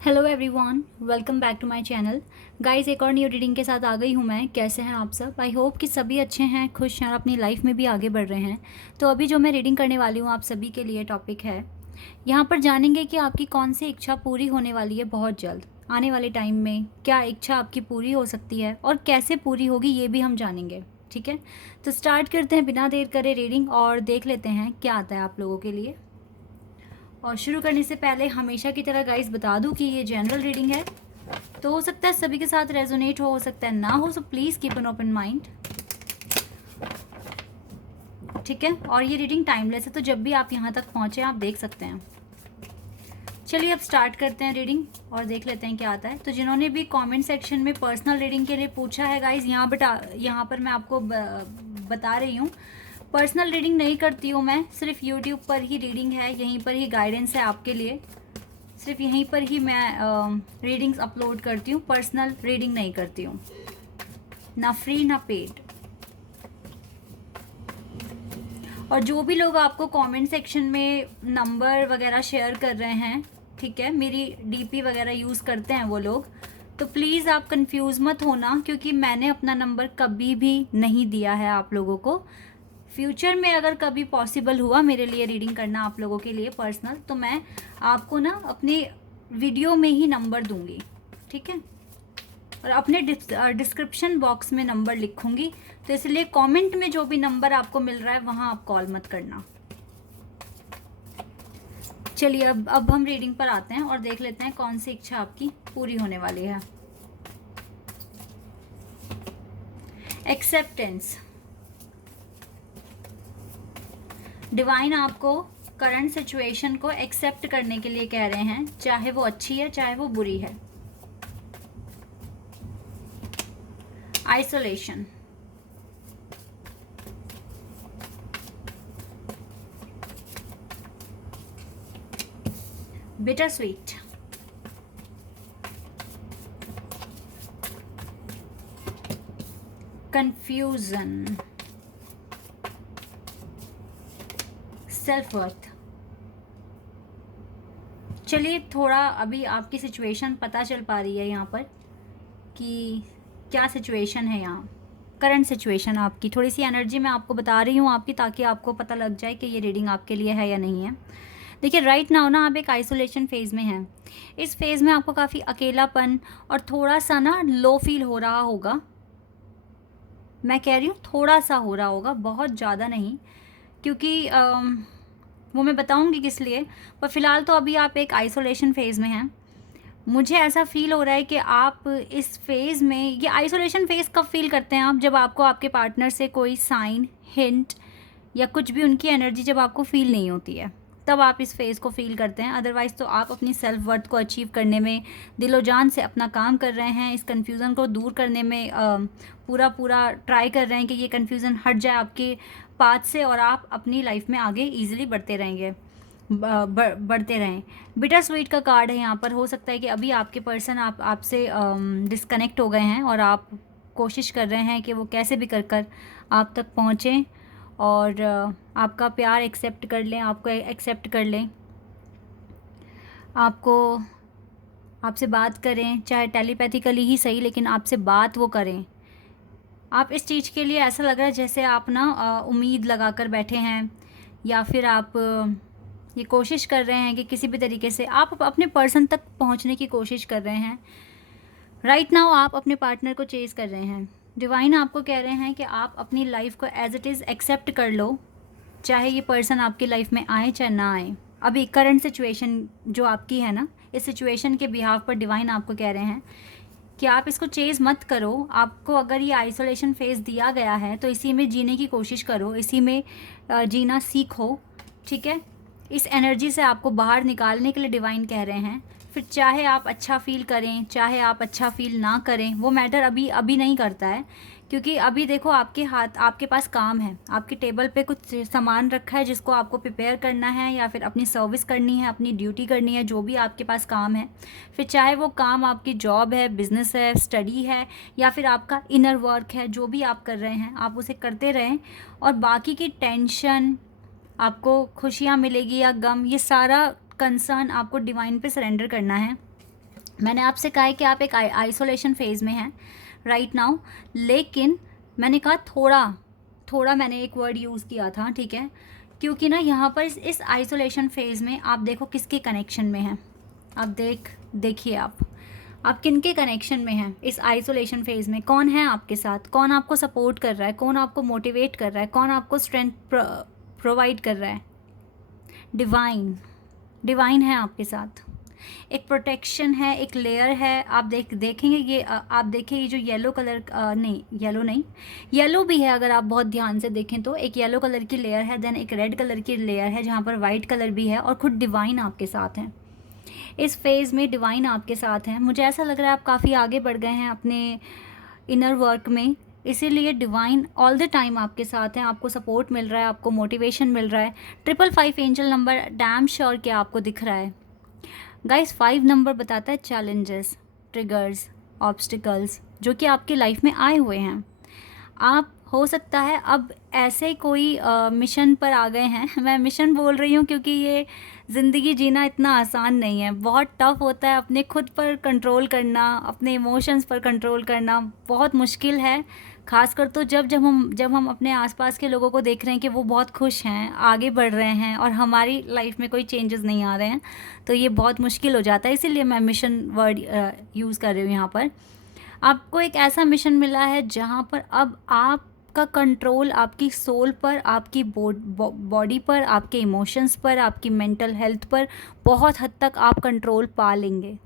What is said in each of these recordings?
Hello everyone, welcome back to my channel. Guys, एक और new reading के साथ आ गई हूँ मैं। कैसे हैं आप सब? आई होप कि सभी अच्छे हैं, खुश हैं और अपनी लाइफ में भी आगे बढ़ रहे हैं। तो अभी जो मैं रीडिंग करने वाली हूँ आप सभी के लिए टॉपिक है, यहाँ पर जानेंगे कि आपकी कौन सी इच्छा पूरी होने वाली है बहुत जल्द। आने वाले टाइम में क्या इच्छा आपकी पूरी हो सकती है और कैसे पूरी होगी ये भी हम जानेंगे। ठीक है, तो स्टार्ट करते हैं बिना देर करे रीडिंग और देख लेते हैं क्या आता है आप लोगों के लिए। और शुरू करने से पहले हमेशा की तरह गाइस बता दूं कि ये जनरल रीडिंग है, तो हो सकता है सभी के साथ रेजोनेट हो सकता है ना हो, so please keep an open mind. ठीक है, और ये रीडिंग टाइमलेस है, तो जब भी आप यहाँ तक पहुँचे आप देख सकते हैं। चलिए अब स्टार्ट करते हैं रीडिंग और देख लेते हैं क्या आता है। तो जिन्होंने भी कमेंट सेक्शन में पर्सनल रीडिंग के लिए पूछा है गाइस, यहाँ पर मैं आपको बता रही हूँ, पर्सनल रीडिंग नहीं करती हूँ मैं, सिर्फ यूट्यूब पर ही रीडिंग है, यहीं पर ही गाइडेंस है आपके लिए, सिर्फ यहीं पर ही मैं रीडिंग्स अपलोड करती हूँ, पर्सनल रीडिंग नहीं करती हूँ, ना फ्री ना पेड। और जो भी लोग आपको कमेंट सेक्शन में नंबर वगैरह शेयर कर रहे हैं, ठीक है, मेरी डीपी वगैरह यूज़ करते हैं वो लोग, तो प्लीज़ आप कंफ्यूज मत होना, क्योंकि मैंने अपना नंबर कभी भी नहीं दिया है आप लोगों को। फ्यूचर में अगर कभी पॉसिबल हुआ मेरे लिए रीडिंग करना आप लोगों के लिए पर्सनल, तो मैं आपको ना अपने वीडियो में ही नंबर दूंगी। ठीक है, और अपने डिस्क्रिप्शन बॉक्स में नंबर लिखूंगी, तो इसलिए कमेंट में जो भी नंबर आपको मिल रहा है वहाँ आप कॉल मत करना। चलिए अब हम रीडिंग पर आते हैं और देख लेते हैं कौन सी इच्छा आपकी पूरी होने वाली है। एक्सेप्टेंस। डिवाइन आपको करंट सिचुएशन को एक्सेप्ट करने के लिए कह रहे हैं, चाहे वो अच्छी है चाहे वो बुरी है। Isolation. Bitter sweet. Confusion. Self worth. चलिए थोड़ा अभी आपकी सिचुएशन पता चल पा रही है यहाँ पर कि क्या सिचुएशन है। यहाँ करंट सिचुएशन आपकी थोड़ी सी एनर्जी मैं आपको बता रही हूँ आपकी, ताकि आपको पता लग जाए कि ये रीडिंग आपके लिए है या नहीं है। देखिए राइट नाउ ना आप एक आइसोलेशन फेज़ में हैं। इस फेज़ में आपको काफ़ी अकेलापन और थोड़ा सा ना लो फील हो रहा होगा। मैं कह रही हूँ थोड़ा सा हो रहा होगा, बहुत ज़्यादा नहीं, क्योंकि वो मैं बताऊँगी किस लिए। पर फिलहाल तो अभी आप एक आइसोलेशन फेज़ में हैं। मुझे ऐसा फ़ील हो रहा है कि आप इस फेज़ में, ये आइसोलेशन फेज़ कब फ़ील करते हैं आप? जब आपको आपके पार्टनर से कोई साइन, हिंट या कुछ भी उनकी एनर्जी जब आपको फ़ील नहीं होती है, तब आप इस फेज़ को फ़ील करते हैं। अदरवाइज़ तो आप अपनी सेल्फ वर्थ को अचीव करने में दिलो जान से अपना काम कर रहे हैं, इस कन्फ्यूज़न को दूर करने में पूरा पूरा ट्राई कर रहे हैं कि ये कन्फ्यूज़न हट जाए आपके पाथ से और आप अपनी लाइफ में आगे ईजिली बढ़ते रहेंगे, बढ़ते रहें। बिटर स्वीट का कार्ड है यहाँ पर। हो सकता है कि अभी आपके पर्सन आपसे डिस्कनेक्ट हो गए हैं और आप कोशिश कर रहे हैं कि वो कैसे भी कर कर आप तक पहुँचें और आपका प्यार एक्सेप्ट कर लें, आपको एक्सेप्ट कर लें, आपसे बात करें, चाहे टेलीपैथिकली ही सही, लेकिन आपसे बात वो करें। आप इस चीज़ के लिए ऐसा लग रहा है जैसे आप ना उम्मीद लगा कर बैठे हैं, या फिर आप ये कोशिश कर रहे हैं कि किसी भी तरीके से आप अपने पर्सन तक पहुंचने की कोशिश कर रहे हैं। राइट नाउ आप अपने पार्टनर को चेज़ कर रहे हैं। डिवाइन आपको कह रहे हैं कि आप अपनी लाइफ को एज इट इज़ एक्सेप्ट कर लो, चाहे ये पर्सन आपकी लाइफ में आए चाहे ना आए। अभी करंट सिचुएशन जो आपकी है ना, इस सिचुएशन के बिहाफ पर डिवाइन आपको कह रहे हैं कि आप इसको चेज़ मत करो। आपको अगर ये आइसोलेशन फेज़ दिया गया है तो इसी में जीने की कोशिश करो, इसी में जीना सीखो। ठीक है, इस एनर्जी से आपको बाहर निकालने के लिए डिवाइन कह रहे हैं। फिर चाहे आप अच्छा फ़ील करें चाहे आप अच्छा फ़ील ना करें, वो मैटर अभी नहीं करता है, क्योंकि अभी देखो आपके पास काम है, आपकी टेबल पे कुछ सामान रखा है जिसको आपको प्रिपेयर करना है, या फिर अपनी सर्विस करनी है, अपनी ड्यूटी करनी है, जो भी आपके पास काम है। फिर चाहे वो काम आपकी जॉब है, बिजनेस है, स्टडी है, या फिर आपका इनर वर्क है, जो भी आप कर रहे हैं आप उसे करते रहें। और बाकी की टेंशन, आपको खुशियाँ मिलेगी या गम, ये सारा कंसर्न आपको डिवाइन पे सरेंडर करना है। मैंने आपसे कहा है कि आप एक आइसोलेशन फेज़ में हैं राइट नाउ, लेकिन मैंने कहा थोड़ा थोड़ा, मैंने एक वर्ड यूज़ किया था, ठीक है, क्योंकि ना यहाँ पर इस आइसोलेशन फेज़ में आप देखो किसके कनेक्शन में हैं। आप देखिए आप किन के कनेक्शन में हैं इस आइसोलेशन फेज़ में, कौन है आपके साथ, कौन आपको सपोर्ट कर रहा है, कौन आपको मोटिवेट कर रहा है, कौन आपको स्ट्रेंथ प्रोवाइड कर रहा है। डिवाइन है आपके साथ, एक प्रोटेक्शन है, एक लेयर है। आप देखेंगे ये आप देखिए, ये जो येलो कलर नहीं, येलो भी है, अगर आप बहुत ध्यान से देखें तो एक येलो कलर की लेयर है, देन एक रेड कलर की लेयर है जहाँ पर वाइट कलर भी है, और खुद डिवाइन आपके साथ हैं। इस फेज़ में डिवाइन आपके साथ हैं। मुझे ऐसा लग रहा है आप काफ़ी आगे बढ़ गए हैं अपने इनर वर्क में, इसीलिए डिवाइन ऑल द टाइम आपके साथ हैं, आपको सपोर्ट मिल रहा है, आपको मोटिवेशन मिल रहा है। 555 एंजल नंबर डैम श्योर कि आपको दिख रहा है गाइस। 5 नंबर बताता है चैलेंजेस, ट्रिगर्स, ऑब्स्टिकल्स जो कि आपकी लाइफ में आए हुए हैं। आप हो सकता है अब ऐसे कोई मिशन पर आ गए हैं। मैं मिशन बोल रही हूँ क्योंकि ये ज़िंदगी जीना इतना आसान नहीं है, बहुत टफ होता है। अपने खुद पर कंट्रोल करना, अपने इमोशंस पर कंट्रोल करना बहुत मुश्किल है, खासकर तो जब हम अपने आसपास के लोगों को देख रहे हैं कि वो बहुत खुश हैं, आगे बढ़ रहे हैं, और हमारी लाइफ में कोई चेंजेस नहीं आ रहे हैं, तो ये बहुत मुश्किल हो जाता है। इसीलिए मैं मिशन वर्ड यूज़ कर रही हूँ यहाँ पर। आपको एक ऐसा मिशन मिला है जहाँ पर अब आपका कंट्रोल आपकी सोल पर, आपकी बॉडी पर, आपके इमोशंस पर, आपकी मेंटल हेल्थ पर बहुत हद तक आप कंट्रोल पा लेंगे।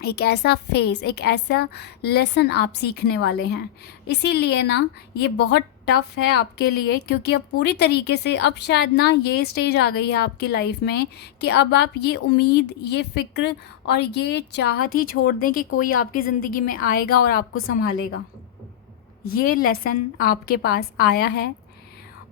एक ऐसा फेज़, एक ऐसा लेसन आप सीखने वाले हैं। इसीलिए ना ये बहुत टफ़ है आपके लिए, क्योंकि अब पूरी तरीके से अब शायद ना ये स्टेज आ गई है आपकी लाइफ में कि अब आप ये उम्मीद, ये फ़िक्र और ये चाहत ही छोड़ दें कि कोई आपकी ज़िंदगी में आएगा और आपको संभालेगा। ये लेसन आपके पास आया है,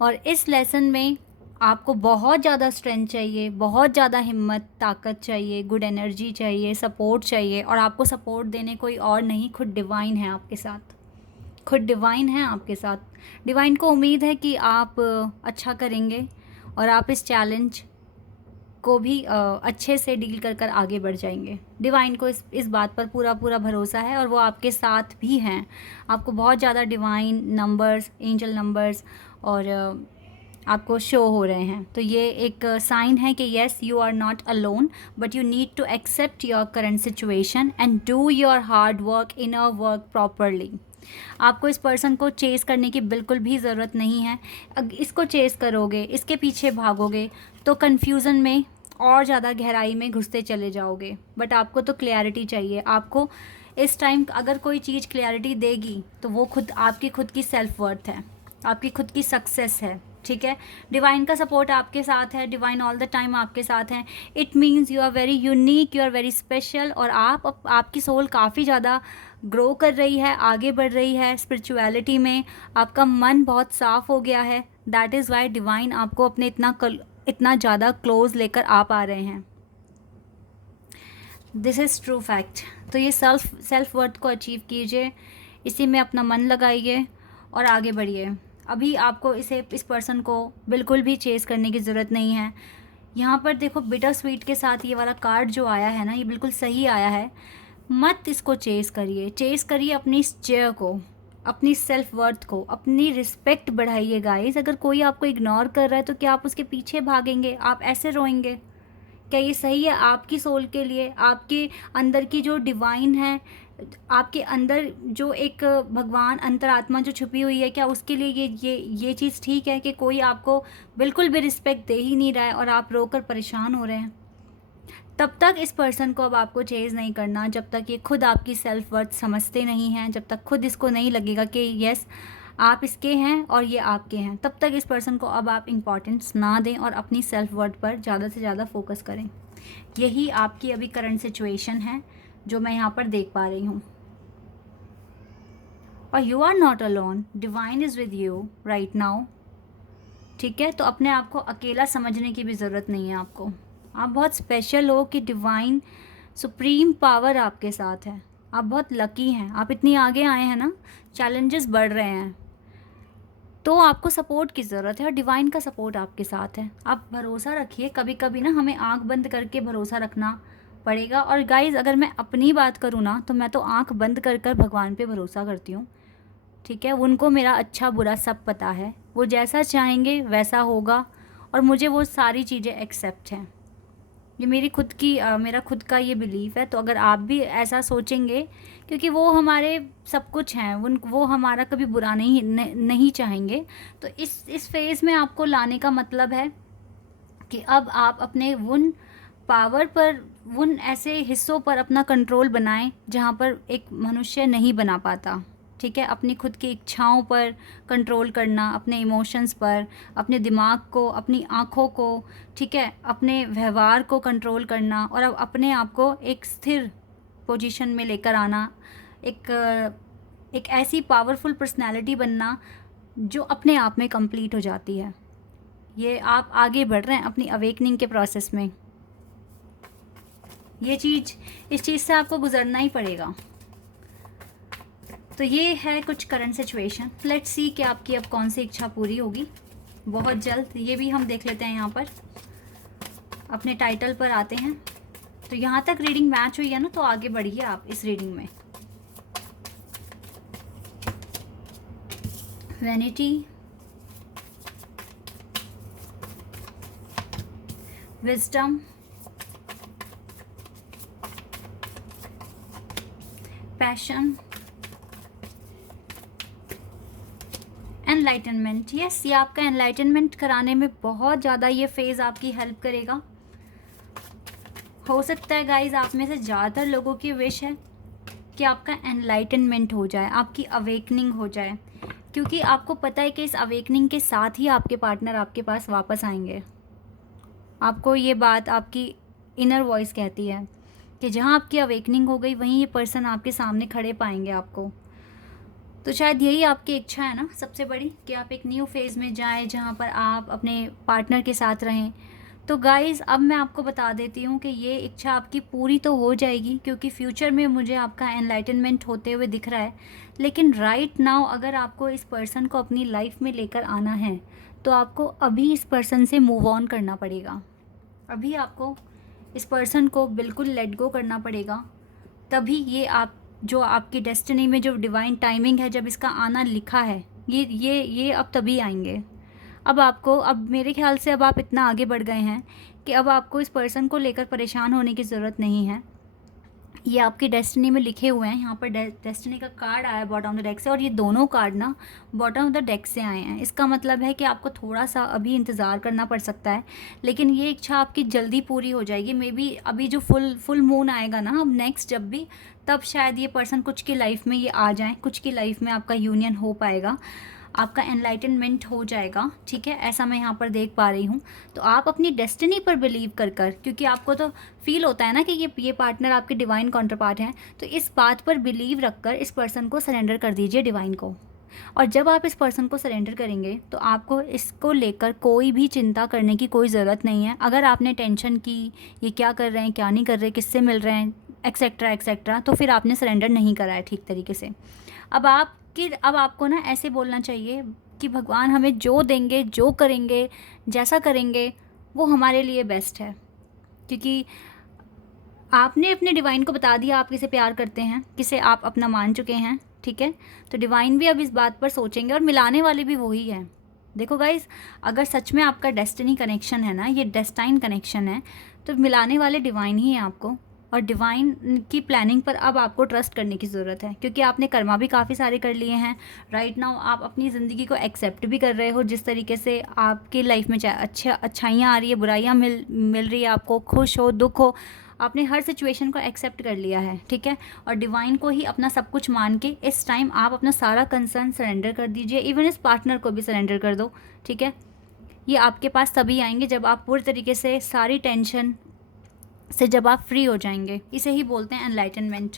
और इस लेसन में आपको बहुत ज़्यादा स्ट्रेंथ चाहिए, बहुत ज़्यादा हिम्मत, ताकत चाहिए, गुड एनर्जी चाहिए, सपोर्ट चाहिए, और आपको सपोर्ट देने कोई और नहीं, खुद डिवाइन है आपके साथ। खुद डिवाइन है आपके साथ। डिवाइन को उम्मीद है कि आप अच्छा करेंगे, और आप इस चैलेंज को भी अच्छे से डील कर कर आगे बढ़ जाएंगे। डिवाइन को इस बात पर पूरा भरोसा है, और वो आपके साथ भी हैं। आपको बहुत ज़्यादा डिवाइन नंबर्स, एंजल नंबर्स और आपको शो हो रहे हैं। तो ये एक साइन है कि yes, you are not alone, but you need to accept your current situation and do your hard work, inner work properly. आपको इस पर्सन को चेस करने की बिल्कुल भी ज़रूरत नहीं है। इसको चेस करोगे, इसके पीछे भागोगे, तो कन्फ्यूज़न में और ज़्यादा गहराई में घुसते चले जाओगे। बट आपको तो क्लैरिटी चाहिए। आपको इस टाइम अगर कोई चीज़ क्लैरिटी देगी तो वो आपकी खुद की सेल्फ वर्थ है, आपकी खुद की सक्सेस है, ठीक है। डिवाइन का सपोर्ट आपके साथ है, डिवाइन ऑल द टाइम आपके साथ हैं। It means you are very unique, you are very special, और आपकी सोल काफ़ी ज़्यादा ग्रो कर रही है, आगे बढ़ रही है स्पिरिचुअलिटी में। आपका मन बहुत साफ़ हो गया है। दैट इज़ वाई डिवाइन आपको अपने इतना ज़्यादा क्लोज लेकर आ पा रहे हैं। This is true fact. तो ये सेल्फ वर्थ को अचीव कीजिए, इसी में अपना मन लगाइए और आगे बढ़िए। अभी आपको इस पर्सन को बिल्कुल भी चेस करने की ज़रूरत नहीं है। यहाँ पर देखो, बिटर स्वीट के साथ ये वाला कार्ड जो आया है ना, ये बिल्कुल सही आया है। मत इसको चेस करिए अपनी इस चेयर को, अपनी सेल्फ वर्थ को, अपनी रिस्पेक्ट बढ़ाइए गाइस। अगर कोई आपको इग्नोर कर रहा है तो क्या आप उसके पीछे भागेंगे? आप ऐसे रोएंगे? क्या ये सही है आपकी सोल के लिए? आपके अंदर की जो डिवाइन है, आपके अंदर जो एक भगवान अंतरात्मा जो छुपी हुई है, क्या उसके लिए ये चीज़ ठीक है कि कोई आपको बिल्कुल भी रिस्पेक्ट दे ही नहीं रहा है और आप रोकर परेशान हो रहे हैं? तब तक इस पर्सन को अब आपको चेज़ नहीं करना, जब तक ये खुद आपकी सेल्फ वर्थ समझते नहीं हैं, जब तक खुद इसको नहीं लगेगा कि यस आप इसके हैं और ये आपके हैं, तब तक इस पर्सन को अब आप इम्पॉर्टेंस ना दें और अपनी सेल्फ वर्थ पर ज़्यादा से ज़्यादा फोकस करें। यही आपकी अभी करंट सिचुएशन है जो मैं यहाँ पर देख पा रही हूँ। और you are not alone, divine is with you right now, ठीक है। तो अपने आप को अकेला समझने की भी ज़रूरत नहीं है आपको। आप बहुत स्पेशल हो कि डिवाइन सुप्रीम पावर आपके साथ है। आप बहुत लकी हैं, आप इतनी आगे आए हैं ना, चैलेंजेस बढ़ रहे हैं, तो आपको सपोर्ट की ज़रूरत है और डिवाइन का सपोर्ट आपके साथ है। आप भरोसा रखिए। कभी कभी ना हमें आंख बंद करके भरोसा रखना पड़ेगा। और गाइज़ अगर मैं अपनी बात करूँ ना, तो मैं तो आँख बंद कर कर भगवान पे भरोसा करती हूँ, ठीक है। उनको मेरा अच्छा बुरा सब पता है, वो जैसा चाहेंगे वैसा होगा, और मुझे वो सारी चीज़ें एक्सेप्ट हैं। ये मेरी खुद की मेरा खुद का ये बिलीफ़ है। तो अगर आप भी ऐसा सोचेंगे, क्योंकि वो हमारे सब कुछ हैं, वो हमारा कभी बुरा नहीं चाहेंगे। तो इस फ़ेज़ में आपको लाने का मतलब है कि अब आप अपने उन पावर पर, उन ऐसे हिस्सों पर अपना कंट्रोल बनाएं जहाँ पर एक मनुष्य नहीं बना पाता, ठीक है। अपनी खुद की इच्छाओं पर कंट्रोल करना, अपने इमोशंस पर, अपने दिमाग को, अपनी आँखों को, ठीक है, अपने व्यवहार को कंट्रोल करना, और अब अपने आप को एक स्थिर पोजीशन में लेकर आना, एक ऐसी पावरफुल पर्सनैलिटी बनना जो अपने आप में कंप्लीट हो जाती है। ये आप आगे बढ़ रहे हैं अपनी अवेकनिंग के प्रोसेस में। इस चीज़ से आपको गुजरना ही पड़ेगा। तो ये है कुछ करंट सिचुएशन। लेट्स सी कि आपकी अब कौन सी इच्छा पूरी होगी बहुत जल्द। ये भी हम देख लेते हैं। यहाँ पर अपने टाइटल पर आते हैं। तो यहाँ तक रीडिंग मैच हुई है ना, तो आगे बढ़िए आप इस रीडिंग में। Vanity, wisdom, passion, enlightenment. Yes, ये आपका एनलाइटनमेंट कराने में बहुत ज़्यादा ये फेज़ आपकी हेल्प करेगा। हो सकता है गाइज आप में से ज़्यादातर लोगों की विश है कि आपका एनलाइटनमेंट हो जाए, आपकी अवेकनिंग हो जाए, क्योंकि आपको पता है कि इस अवेकनिंग के साथ ही आपके पार्टनर आपके पास वापस आएंगे। आपको ये बात आपकी इनर वॉइस कहती है कि जहाँ आपकी अवेकनिंग हो गई वहीं ये पर्सन आपके सामने खड़े पाएंगे आपको। तो शायद यही आपकी इच्छा है ना सबसे बड़ी, कि आप एक न्यू फेज़ में जाएं जहाँ पर आप अपने पार्टनर के साथ रहें। तो गाइज़ अब मैं आपको बता देती हूँ कि ये इच्छा आपकी पूरी तो हो जाएगी, क्योंकि फ्यूचर में मुझे आपका एनलाइटनमेंट होते हुए दिख रहा है। लेकिन राइट नाउ अगर आपको इस पर्सन को अपनी लाइफ में लेकर आना है, तो आपको अभी इस पर्सन से मूव ऑन करना पड़ेगा। अभी आपको इस पर्सन को बिल्कुल लेट गो करना पड़ेगा। तभी ये आप जो आपकी डेस्टिनी में जो डिवाइन टाइमिंग है, जब इसका आना लिखा है, ये अब तभी आएंगे। अब मेरे ख्याल से अब आप इतना आगे बढ़ गए हैं कि अब आपको इस पर्सन को लेकर परेशान होने की ज़रूरत नहीं है। ये आपकी डेस्टिनी में लिखे हुए हैं। यहाँ पर डेस्टिनी का कार्ड आया बॉटम ऑफ द डेक से, और ये दोनों कार्ड ना बॉटम ऑफ द डेक से आए हैं। इसका मतलब है कि आपको थोड़ा सा अभी इंतज़ार करना पड़ सकता है, लेकिन ये इच्छा आपकी जल्दी पूरी हो जाएगी। मे बी अभी जो फुल मून आएगा ना अब नेक्स्ट जब भी, तब शायद ये पर्सन कुछ की लाइफ में ये आ जाएँ, कुछ की लाइफ में आपका यूनियन हो पाएगा, आपका एनलाइटनमेंट हो जाएगा, ठीक है। ऐसा मैं यहाँ पर देख पा रही हूँ। तो आप अपनी डेस्टिनी पर बिलीव कर क्योंकि आपको तो फील होता है ना कि ये पार्टनर आपके डिवाइन काउंटर पार्ट हैं, तो इस बात पर बिलीव रखकर इस पर्सन को सरेंडर कर दीजिए डिवाइन को। और जब आप इस पर्सन को सरेंडर करेंगे तो आपको इसको लेकर कोई भी चिंता करने की कोई ज़रूरत नहीं है। अगर आपने टेंशन की, ये क्या कर रहे हैं, क्या नहीं कर रहे, किससे मिल रहे हैं, एक्सेट्रा एक्सेट्रा, तो फिर आपने सरेंडर नहीं करा है ठीक तरीके से। अब आपको ना ऐसे बोलना चाहिए कि भगवान हमें जो देंगे, जो करेंगे, जैसा करेंगे, वो हमारे लिए बेस्ट है। क्योंकि आपने अपने डिवाइन को बता दिया आप किसे प्यार करते हैं, किसे आप अपना मान चुके हैं, ठीक है। तो डिवाइन भी अब इस बात पर सोचेंगे, और मिलाने वाले भी वही हैं। देखो गाइस, अगर सच में आपका डेस्टिनी कनेक्शन है ना, ये डेस्टाइन कनेक्शन है, तो मिलाने वाले डिवाइन ही हैं आपको। और डिवाइन की प्लानिंग पर अब आपको ट्रस्ट करने की ज़रूरत है, क्योंकि आपने कर्मा भी काफ़ी सारे कर लिए हैं। राइट नाउ आप अपनी ज़िंदगी को एक्सेप्ट भी कर रहे हो, जिस तरीके से आपकी लाइफ में चाहे अच्छाइयाँ आ रही है, बुराइयाँ मिल रही है, आपको खुश हो, दुख हो, आपने हर सिचुएशन को एक्सेप्ट कर लिया है, ठीक है। और डिवाइन को ही अपना सब कुछ मान के इस टाइम आप अपना सारा कंसर्न सरेंडर कर दीजिए। इवन इस पार्टनर को भी सरेंडर कर दो, ठीक है। ये आपके पास तभी आएंगे जब आप पूरी तरीके से सारी टेंशन से जब आप फ्री हो जाएंगे। इसे ही बोलते हैं एनलाइटनमेंट।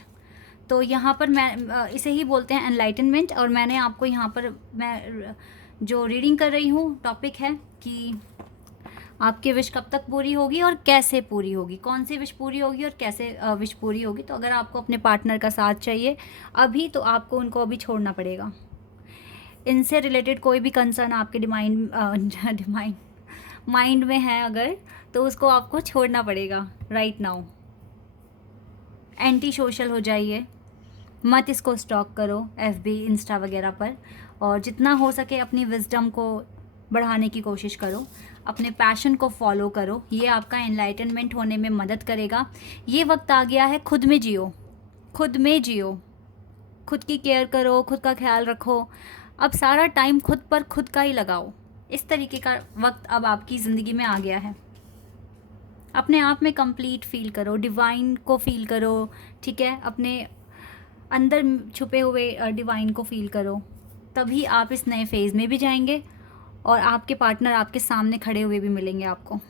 तो यहाँ पर इसे ही बोलते हैं एनलाइटनमेंट। और मैंने आपको यहाँ पर मैं जो रीडिंग कर रही हूँ टॉपिक है कि आपकी विश कब तक पूरी होगी और कैसे पूरी होगी, कौन सी विश पूरी होगी और कैसे विश पूरी होगी। तो अगर आपको अपने पार्टनर का साथ चाहिए अभी, तो आपको उनको अभी छोड़ना पड़ेगा। इनसे रिलेटेड कोई भी कंसर्न आपके माइंड में है अगर, तो उसको आपको छोड़ना पड़ेगा राइट नाउ। एंटी सोशल हो जाइए, मत इसको स्टॉक करो FB इंस्टा वगैरह पर, और जितना हो सके अपनी विजडम को बढ़ाने की कोशिश करो, अपने पैशन को फॉलो करो, ये आपका एनलाइटनमेंट होने में मदद करेगा। ये वक्त आ गया है खुद में जियो, खुद में जियो, खुद की केयर करो, खुद का ख्याल रखो। अब सारा टाइम खुद पर खुद का ही लगाओ, इस तरीके का वक्त अब आपकी ज़िंदगी में आ गया है। अपने आप में कंप्लीट फील करो, डिवाइन को फील करो, ठीक है, अपने अंदर छुपे हुए डिवाइन को फील करो, तभी आप इस नए फेज़ में भी जाएंगे और आपके पार्टनर आपके सामने खड़े हुए भी मिलेंगे आपको।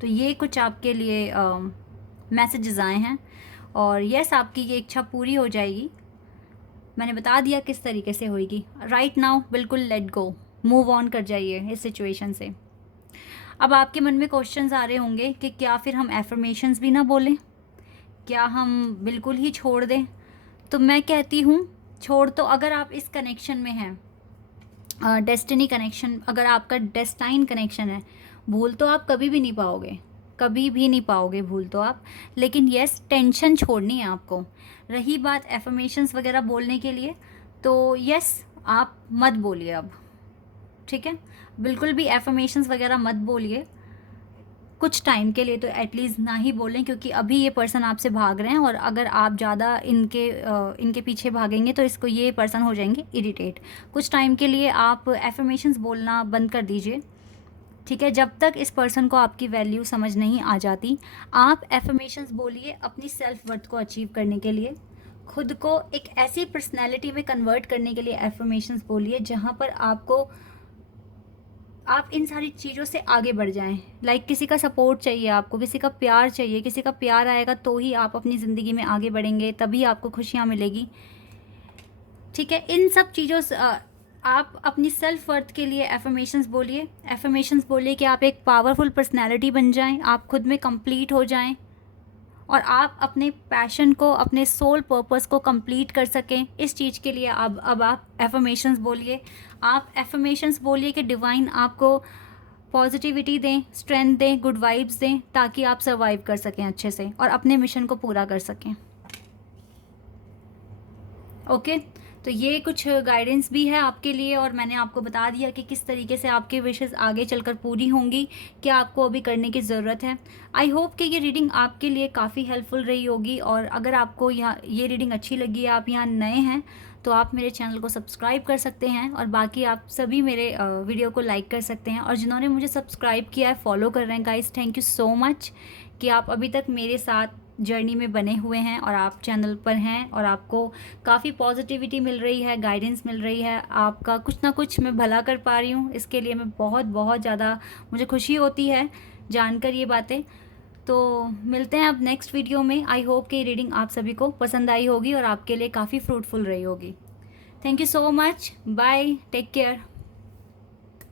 तो ये कुछ आपके लिए मैसेजेस आए हैं, और यस आपकी ये इच्छा पूरी हो जाएगी। मैंने बता दिया किस तरीके से होगी। राइट नाउ बिल्कुल लेट गो, मूव ऑन कर जाइए इस सिचुएशन से। अब आपके मन में क्वेश्चंस आ रहे होंगे कि क्या फिर हम एफर्मेशंस भी ना बोलें, क्या हम बिल्कुल ही छोड़ दें? तो मैं कहती हूँ छोड़, तो अगर आप इस कनेक्शन में हैं, डेस्टिनी कनेक्शन, अगर आपका डेस्टाइन कनेक्शन है, भूल तो आप कभी भी नहीं पाओगे, कभी भी नहीं पाओगे भूल तो आप। लेकिन यस, टेंशन छोड़नी है आपको। रही बात एफर्मेशंस वगैरह बोलने के लिए, तो यस आप मत बोलिए अब, ठीक है, बिल्कुल भी एफर्मेशंस वगैरह मत बोलिए कुछ टाइम के लिए, तो एटलीस्ट ना ही बोलें, क्योंकि अभी ये पर्सन आपसे भाग रहे हैं, और अगर आप ज़्यादा इनके पीछे भागेंगे तो इसको ये पर्सन हो जाएंगे इरिटेट। कुछ टाइम के लिए आप एफर्मेशंस बोलना बंद कर दीजिए, ठीक है, जब तक इस पर्सन को आपकी वैल्यू समझ नहीं आ जाती। आप एफर्मेशंस बोलिए अपनी सेल्फ वर्थ को अचीव करने के लिए, खुद को एक ऐसी पर्सनैलिटी में कन्वर्ट करने के लिए एफर्मेशंस बोलिए जहाँ पर आप इन सारी चीज़ों से आगे बढ़ जाएं। लाइक किसी का सपोर्ट चाहिए आपको, किसी का प्यार चाहिए, किसी का प्यार आएगा तो ही आप अपनी ज़िंदगी में आगे बढ़ेंगे, तभी आपको खुशियाँ मिलेगी, ठीक है। इन सब चीज़ों से आप अपनी सेल्फ वर्थ के लिए एफर्मेशंस बोलिए। एफर्मेशंस बोलिए कि आप एक पावरफुल पर्सनैलिटी बन जाएं, आप खुद में कंप्लीट हो जाएं, और आप अपने पैशन को, अपने सोल पर्पस को कंप्लीट कर सकें। इस चीज़ के लिए अब आप एफर्मेशंस बोलिए। आप एफर्मेशंस बोलिए कि डिवाइन आपको पॉजिटिविटी दें, स्ट्रेंथ दें, गुड वाइब्स दें, ताकि आप सर्वाइव कर सकें अच्छे से और अपने मिशन को पूरा कर सकें। ओके, तो ये कुछ गाइडेंस भी है आपके लिए, और मैंने आपको बता दिया कि किस तरीके से आपके विशेस आगे चलकर पूरी होंगी, क्या आपको अभी करने की ज़रूरत है। आई होप कि ये रीडिंग आपके लिए काफ़ी हेल्पफुल रही होगी, और अगर आपको ये रीडिंग अच्छी लगी है, आप यहाँ नए हैं, तो आप मेरे चैनल को सब्सक्राइब कर सकते हैं, और बाकी आप सभी मेरे वीडियो को लाइक कर सकते हैं। और जिन्होंने मुझे सब्सक्राइब किया है, फॉलो कर रहे हैं guys, thank you so much कि आप अभी तक मेरे साथ जर्नी में बने हुए हैं, और आप चैनल पर हैं, और आपको काफ़ी पॉजिटिविटी मिल रही है, गाइडेंस मिल रही है, आपका कुछ ना कुछ मैं भला कर पा रही हूँ। इसके लिए मैं बहुत बहुत ज़्यादा मुझे खुशी होती है जानकर ये बातें। तो मिलते हैं अब नेक्स्ट वीडियो में। आई होप कि रीडिंग आप सभी को पसंद आई होगी और आपके लिए काफ़ी फ्रूटफुल रही होगी। Thank you so much, bye, take care.